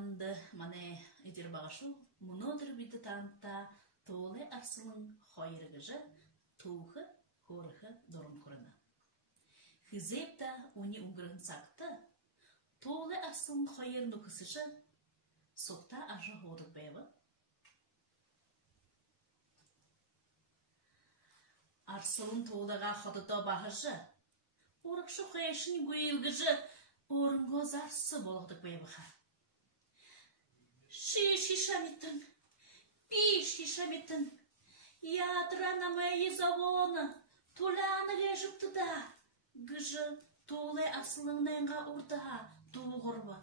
Манды, мане, идер бағашу, мұнодыр биді танытта тоғылы арсылың қойырығыжы, туғы, хорығы дұрын құрыны. Хызепта уни ұңғырын сақты, тоғылы арсылың қойырын ұқысышы, соқта ажы ғодық бәйбі. Арсылың тоғылыға қодыда бағыжы, орықшы қойышын көйілгіжі, орынғы зарсы болғдық бәйбіға. Шишаметін, шишаметін, ядранамай завоны, толаны кәжіпті да, гыжы толы асылыңнайынға ұрдыға туғырбы.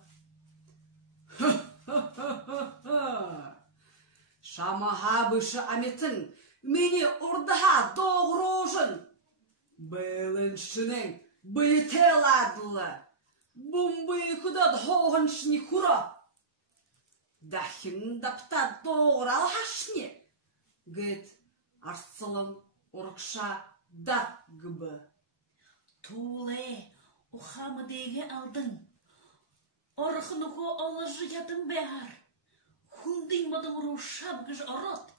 Шамаға бұшы аметің, мені ұрдыға тоғырожын. Бәліншінің бұйтел адылы, бұмбүйкіді доғыншыны күрі. Дахин дапта doğral haşni. Git arsılın orkşa dat gibi. Tuğle uxamı dege aldın. Orkınıqı alıcı yadın behar. Hundin madın ruşab gıj arot.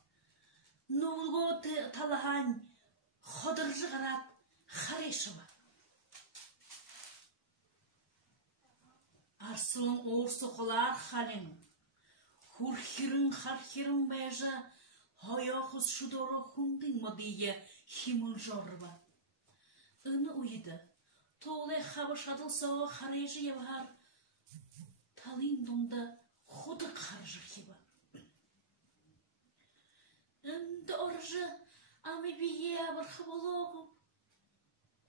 Nulgo talahan xodırcı qarat xareşıma. Arsılın oğursu qolar xalin. Хурхирын хархирын бәжа, хаяқыз шудоры хундың мадия химын жарыба. Үні ұйды, толы хабы шадылсауы харайжы евғар, талин дұнды худы қаржы хиба. Үнді оржы, ами бие абырхы болуғым.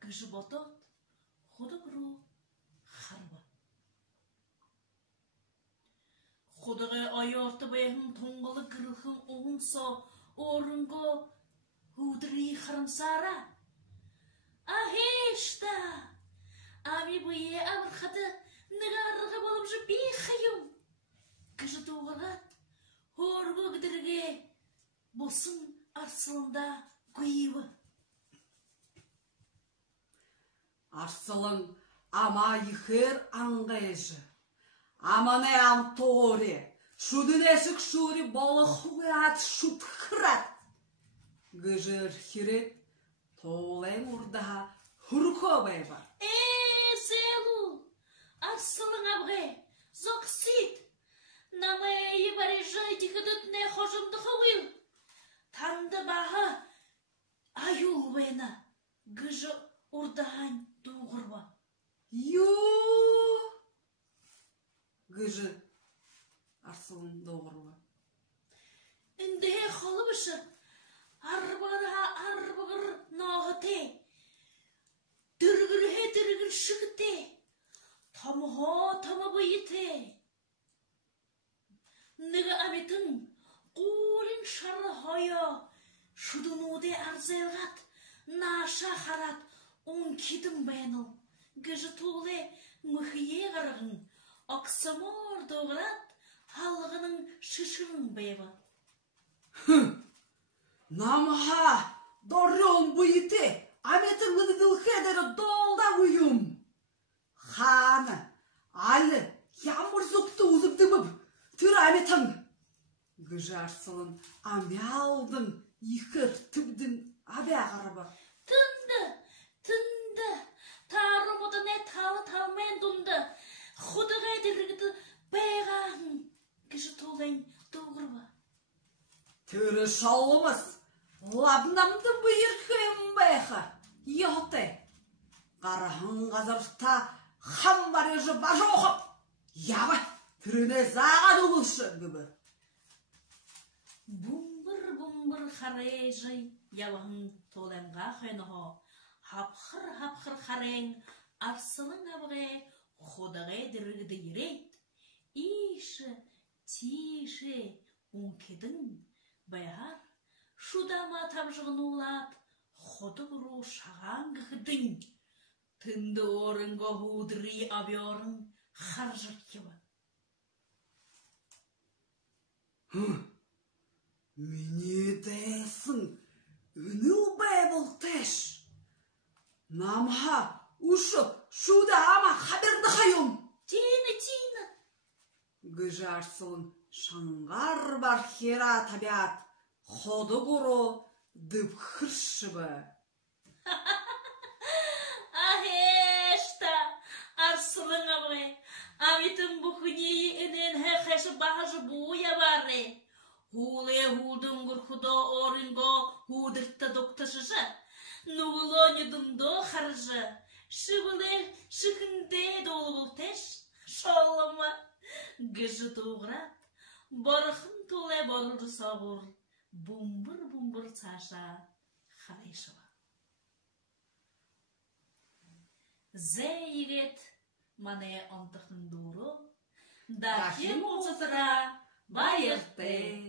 Гыжы ботот, худы бұру харба. Құдығы айорты бәйін тоңғылы кірілхін оңса орынғы ұдыры қарымсара. Ахешта! Ами бұйе абырқады нығарығы болып жы бейхайым. Кіжі тоғырат, орғы күдірге босын арсылында көйіуі. Арсылың ама ихер аңғайжы. Амане амторе, шудынесік шури балықуат шутқырат. Гыжыр хирет, толен ұрдаға хұрқо байба. Зелу, арсылың абғай, зоқсид. Намайы бәрі жайды күдітіне қожымды қауыл. Танды бағы аюл байына, гыжы ұрдаған дуғырба. Гыжы арсылын доғыруы. Үнде қалы бұшы, арбығыр нағыте, дүргір шүгіте, тамы бұйыте. Нығы әметің қолын шарлы хая, шудынуды арзелғат, наша харат, он кедім бәйныл. Гыжы тұлы мұхие ғырғын, Аксамор доғырат, халығының шышырын бәйба. Намаға, дорын бұйыте, аметің ғыдыл хедері долда ұйым. Ханы, алы, ямыр зұқты ұзыпты бұп, түр аметің. Гыжы арсылын амялдың, иқыр түбдің абе ағарыба. Тынды, тарымыды не талмен дүнді. Құдығы әдіргіді бәйғағын, кіші толайын доғырба. Түрі шалымыз, лабнамды бұйыр көйім бәйқы, еғыты. Қарағын ғазырта қам бар ежі бажы оқып, ябы, түріне заған ұғылшы гүбі. Бұмбыр қарай жай, ябығын толайынға қайнығы, хапқыр қарайын, арсылың абығы, Құдығы діргіді ерейт, іші, тиші, ұнкедің, бәйғар, шудама табжығын олат, құды бұру шаған ғыдың, тынды орынға ғудыры абиорын қаржық кева. Мені дәсің, үніл бәйбіл тәш. Намға, ұшып, шуда ама қаберді қайым. Тина. гыжарсылын шаңғар бар хера табиат, ходы куру дыпхыршыбы. Ahesta, arsılın abı. Amitın bu hüneyi inen hekeşi bahıcı buya barre. Hule huldun gurkudo oringo hudırtta doktaşıcı. Nuvulonyu dumdo harıcı. Şıbıler şıkınde dolu bulteş. Şollama. Gıcı tuğrat. Barıkın tole barıldı sabur. Bumbur bumbur taşa. Harayşıva. Zeyret mane antıkın doğru. Dahim olsa bayırte.